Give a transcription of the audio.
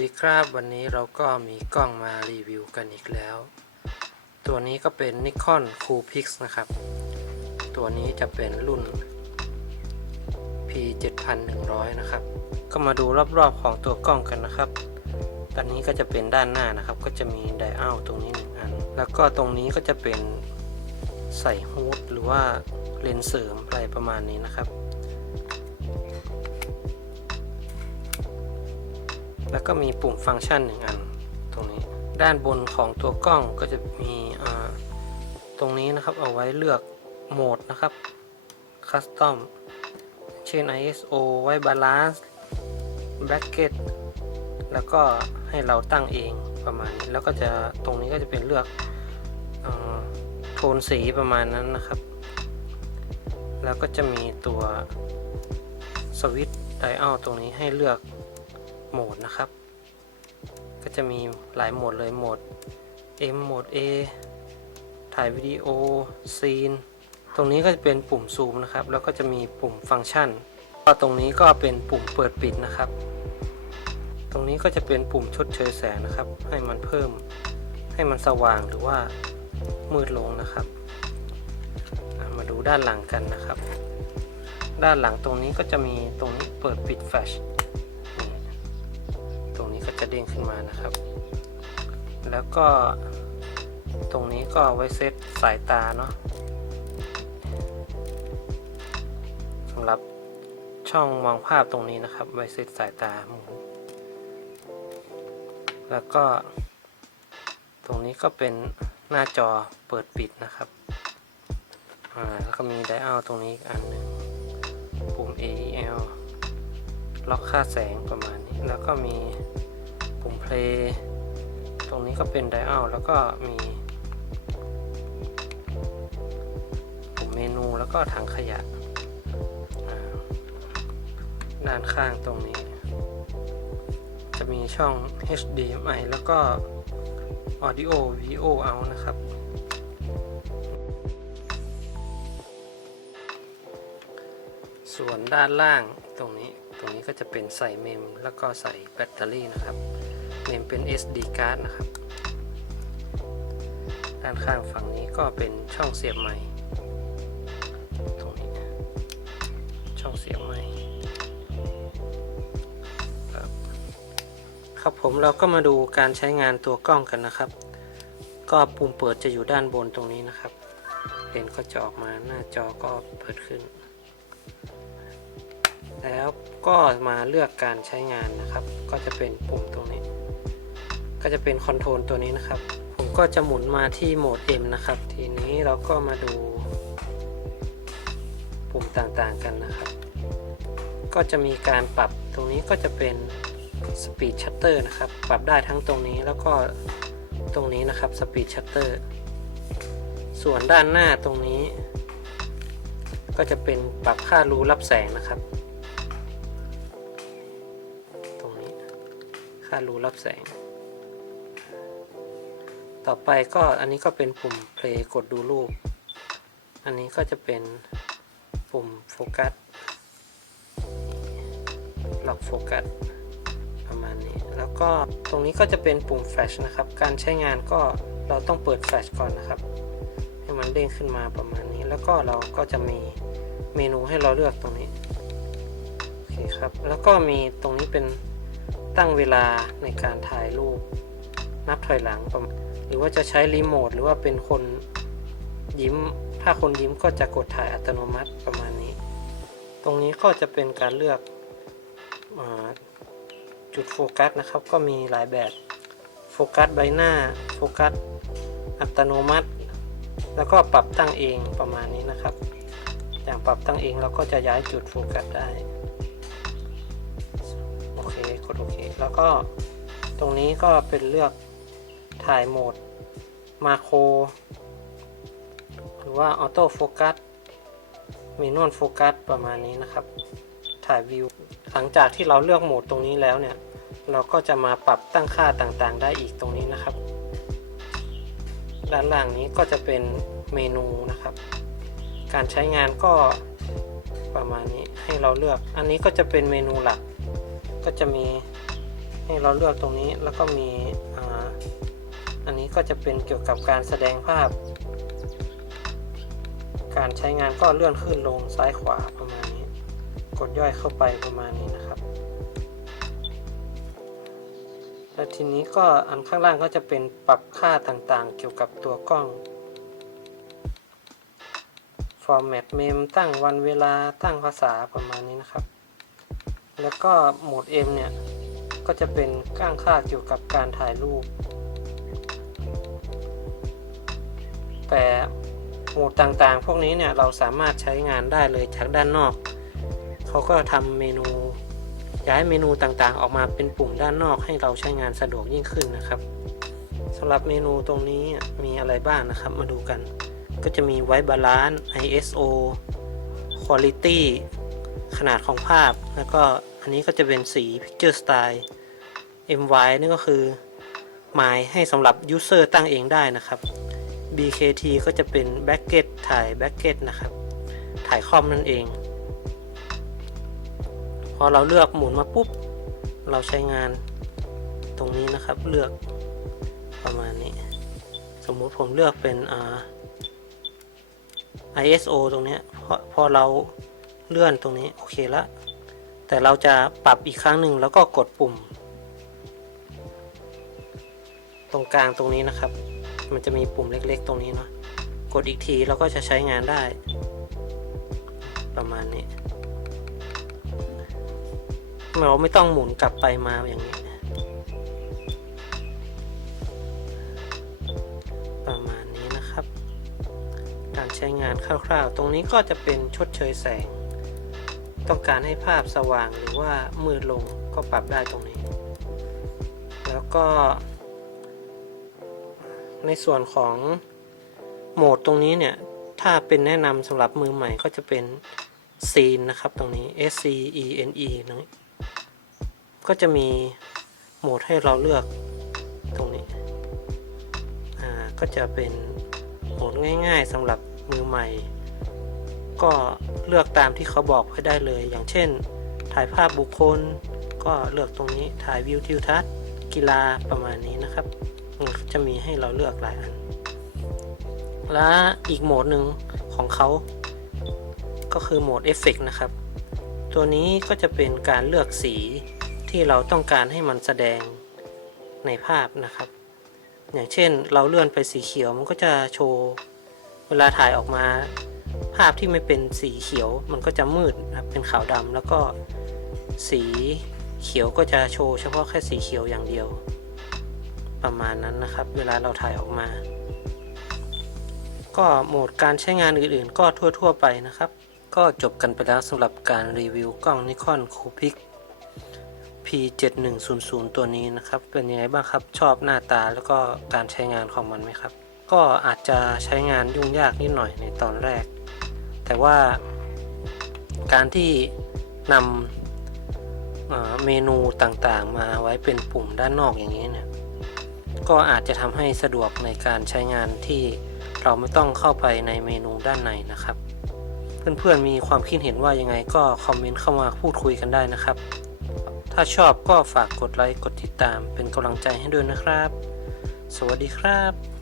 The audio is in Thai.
ดีครับวันนี้เราก็มีกล้องมารีวิวกันอีกแล้ว ตัวนี้ก็เป็น Nikon Coolpix นะครับ ตัวนี้จะเป็นรุ่น P 7100นะครับ ก็มาดูรอบๆของตัวกล้องกันนะครับ ตอนนี้ก็จะเป็นด้านหน้านะครับ ก็จะมีไดอัลตรงนี้หนึ่งอัน แล้วก็ตรงนี้ก็จะเป็นใส่ฮูดหรือว่าเลนส์เสริมอะไรประมาณนี้นะครับ แล้วก็มีปุ่มฟังก์ชันหนึ่งอันตรงนี้ ด้านบนของตัวกล้องก็จะมีตรงนี้นะครับเอาไว้เลือกโหมดนะครับคัสตอมเช่น ISO ไว้ Balance Bracket แล้วก็ให้เราตั้งเองประมาณนี้แล้วก็จะตรงนี้ก็จะเป็นเลือกอโทนสีประมาณนั้นนะครับ แล้วก็จะมีตัวสวิตช์ไดอัลตรงนี้ให้เลือก โหมดนะครับ ก็จะมีหลายโหมดเลยโหมด M โหมด A ถ่ายวิดีโอซีน ตรงนี้ก็จะเป็นปุ่มซูมนะครับ แล้วก็จะมีปุ่มฟังก์ชันก็ตรงนี้ก็เป็นปุ่มเปิดปิดนะครับ ตรงนี้ก็จะเป็นปุ่มชดเชยแสงนะครับ ให้มันเพิ่ม ให้มันสว่างหรือว่ามืดลงนะครับ มาดูด้านหลังกันนะครับ ด้านหลังตรงนี้ก็จะมีตรงนี้เปิดปิดแฟลช เด้งขึ้นมานะครับ แล้วก็ตรงนี้ก็ไว้เซตสายตาเนาะสำหรับช่องมองภาพตรงนี้นะครับ ไว้เซตสายตาหมูแล้วก็ ตรงนี้ก็เป็นหน้าจอเปิดปิดนะครับอ่าแล้วก็มีไดอัลตรงนี้อีกอันหนึ่งปุ่ม AEL ล็อกค่าแสงประมาณนี้ แล้วก็มี ปุ่ม play ตรงนี้ก็เป็นไดอัลแล้วก็มีปุ่มเมนูแล้วก็ถังขยะ ด้านข้างตรงนี้ จะมีช่อง HDMI แล้วก็ Audio Video out นะครับส่วนด้านล่างตรงนี้ ตรงนี้ก็จะเป็นใส่เมม แล้วก็ใส่แบตเตอรี่นะครับ เมมเป็น SD card นะครับ ด้านข้างฝั่งนี้ก็เป็นช่องเสียบไมค์ตรงนี้ช่องเสียบไมค์ครับครับผมเราก็มาดูการใช้งานตัวกล้องกันนะครับ ก็ปุ่มเปิดจะอยู่ด้านบนตรงนี้นะครับเลนก็จะออกมาหน้าจอก็เปิดขึ้น แล้วก็มาเลือกการใช้งานนะครับ ก็จะเป็นปุ่มตรง ก็จะเป็นคอนโทรลตัวนี้นะครับ ผมก็จะหมุนมาที่โหมด M นะครับ ทีนี้เราก็มาดู ปุ่มต่างๆกันนะครับ ก็จะมีการปรับตรงนี้ก็จะเป็น Speed Shutter นะครับ ปรับได้ทั้งตรงนี้แล้วก็ตรงนี้นะครับ Speed Shutter ส่วนด้านหน้าตรงนี้ ก็จะเป็นปรับค่ารูรับแสงนะครับตรงนี้ค่ารูรับแสง ต่อไปก็อันนี้ก็เป็นปุ่ม play กดดูรูป อันนี้ก็จะเป็นปุ่มโฟกัสล็อกโฟกัสประมาณนี้ แล้วก็ตรงนี้ก็จะเป็นปุ่มแฟลชนะครับ การใช้งานก็เราต้องเปิดแฟลชก่อนนะครับ ให้มันเด้งขึ้นมาประมาณนี้ แล้วก็เราก็จะมีเมนูให้เราเลือกตรงนี้ โอเคครับ แล้วก็มีตรงนี้เป็นตั้งเวลาในการถ่ายรูป นับถอยหลังประมาณ รือว่าจะใช้รีโมทหรือว่าเป็นคนยิ้ม ถ้าคนยิ้มก็จะกดถ่ายอัตโนมัติประมาณนี้ ตรงนี้ก็จะเป็นการเลือกอจุดโฟกัสนะครับ ก็มีหลายแบบโฟกัสใบหน้าโฟกัสอัตโนมัติ แล้วก็ปรับตั้งเองประมาณนี้นะครับ อย่างปรับตั้งเองเราก็จะย้ายจุดโฟกัสได้โอเคกดโอเคแล้วก็ตรงนี้ก็เป็นเลือก ถ่ายโหมดมาโครหรือว่าออโต้โฟกัสมีนวลโฟกัสประมาณนี้นะครับ ถ่ายวิว หลังจากที่เราเลือกโหมดตรงนี้แล้วเนี่ย เราก็จะมาปรับตั้งค่าต่างๆ ได้อีกตรงนี้นะครับ ด้านล่างนี้ก็จะเป็นเมนูนะครับ การใช้งานก็ประมาณนี้ให้เราเลือก อันนี้ก็จะเป็นเมนูหลัก ก็จะมีให้เราเลือกตรงนี้แล้วก็มี อันนี้ก็จะเป็นเกี่ยวกับการแสดงภาพ การใช้งานก็เลื่อนขึ้นลงซ้ายขวาประมาณนี้ กดย่อยเข้าไปประมาณนี้นะครับ แล้วทีนี้ก็อันข้างล่างก็จะเป็นปรับค่าต่างๆ เกี่ยวกับตัวกล้อง format mem ตั้งวันเวลาตั้งภาษาประมาณนี้นะครับ แล้วก็โหมด M เนี่ย ก็จะเป็นก้างค่าเกี่ยวกับการถ่ายรูป แต่โหมดต่างๆ พวกนี้เนี่ยเราสามารถใช้งานได้เลยจากด้านนอก เขาก็ทำเมนูย้ายเมนูต่างๆ ออกมาเป็นปุ่มด้านนอกให้เราใช้งานสะดวกยิ่งขึ้นนะครับสำหรับเมนูตรงนี้มีอะไรบ้างนะครับ มาดูกัน ก็จะมี White Balance ISO Quality ขนาดของภาพ แล้วก็อันนี้ก็จะเป็นสี Picture Style MY นี่ก็คือหมายให้สำหรับ User ตั้งเองได้นะครับ BKT ก็จะเป็น Backet ถ่าย Backet นะครับ ถ่ายคอมนั่นเอง พอเราเลือกหมุนมาปุ๊บ เราใช้งานตรงนี้นะครับ เลือกประมาณนี้ สมมุติผมเลือกเป็นอ่า ISO ตรงนี้พอพอเราเลื่อนตรงนี้ โอเคละแต่เราจะปรับอีกครั้งหนึ่งแล้วก็กดปุ่ม ตรงกลางตรงนี้นะครับ มันจะมีปุ่มเล็กๆ ตรงนี้เนาะกดอีกทีเราก็จะใช้งานได้ ประมาณนี้เราไม่ต้องหมุนกลับไปมาอย่างนี้ประมาณนี้นะครับ การใช้งานคร่าวๆ ตรงนี้ก็จะเป็นชดเชยแสง ต้องการให้ภาพสว่างหรือว่ามืดลงก็ปรับได้ตรงนี้ แล้วก็ ในส่วนของโหมดตรงนี้เนี่ย ถ้าเป็นแนะนำสำหรับมือใหม่ก็จะเป็นซีนนะครับตรงนี้ S C E N E ตรงนี้ก็จะมีโหมดให้เราเลือกตรงนี้ อ่า ก็จะเป็นโหมดง่ายๆสำหรับมือใหม่ ก็เลือกตามที่เขาบอกให้ได้เลย อย่างเช่น ถ่ายภาพบุคคล ก็เลือกตรงนี้ ถ่ายวิวทิวทัศน์ กีฬาประมาณนี้นะครับ จะมีให้เราเลือกหลายอัน และอีกโหมดหนึ่งของเขา ก็คือโหมดเอฟเฟกนะครับ ตัวนี้ก็จะเป็นการเลือกสีที่เราต้องการให้มันแสดงในภาพนะครับ อย่างเช่นเราเลื่อนไปสีเขียวมันก็จะโชว์ เวลาถ่ายออกมา ภาพที่ไม่เป็นสีเขียวมันก็จะมืดนะเป็นขาวดำแล้วก็สีเขียวก็จะโชว์เฉพาะแค่สีเขียวอย่างเดียว ประมาณนั้นนะครับ เวลาเราถ่ายออกมา ก็โหมดการใช้งานอื่นๆ ก็ทั่ว ๆ ไปนะครับ ก็จบกันไปแล้วสำหรับการรีวิวกล้อง Nikon Coolpix P7100 ตัวนี้นะครับ เป็นยังไงบ้างครับชอบหน้าตาแล้วก็การใช้งานของมันไหมครับ ก็อาจจะใช้งานยุ่งยากนิดหน่อยในตอนแรก แต่ว่าการที่นำเมนูต่างๆ มาไว้เป็นปุ่มด้านนอกอย่างนี้เนี่ย ก็อาจจะทำให้สะดวกในการใช้งานที่เราไม่ต้องเข้าไปในเมนูด้านในนะครับ เพื่อนๆมีความคิดเห็นว่ายังไงก็คอมเมนต์เข้ามาพูดคุยกันได้นะครับ ถ้าชอบก็ฝากกดไลค์กดติดตามเป็นกำลังใจให้ด้วยนะครับ สวัสดีครับ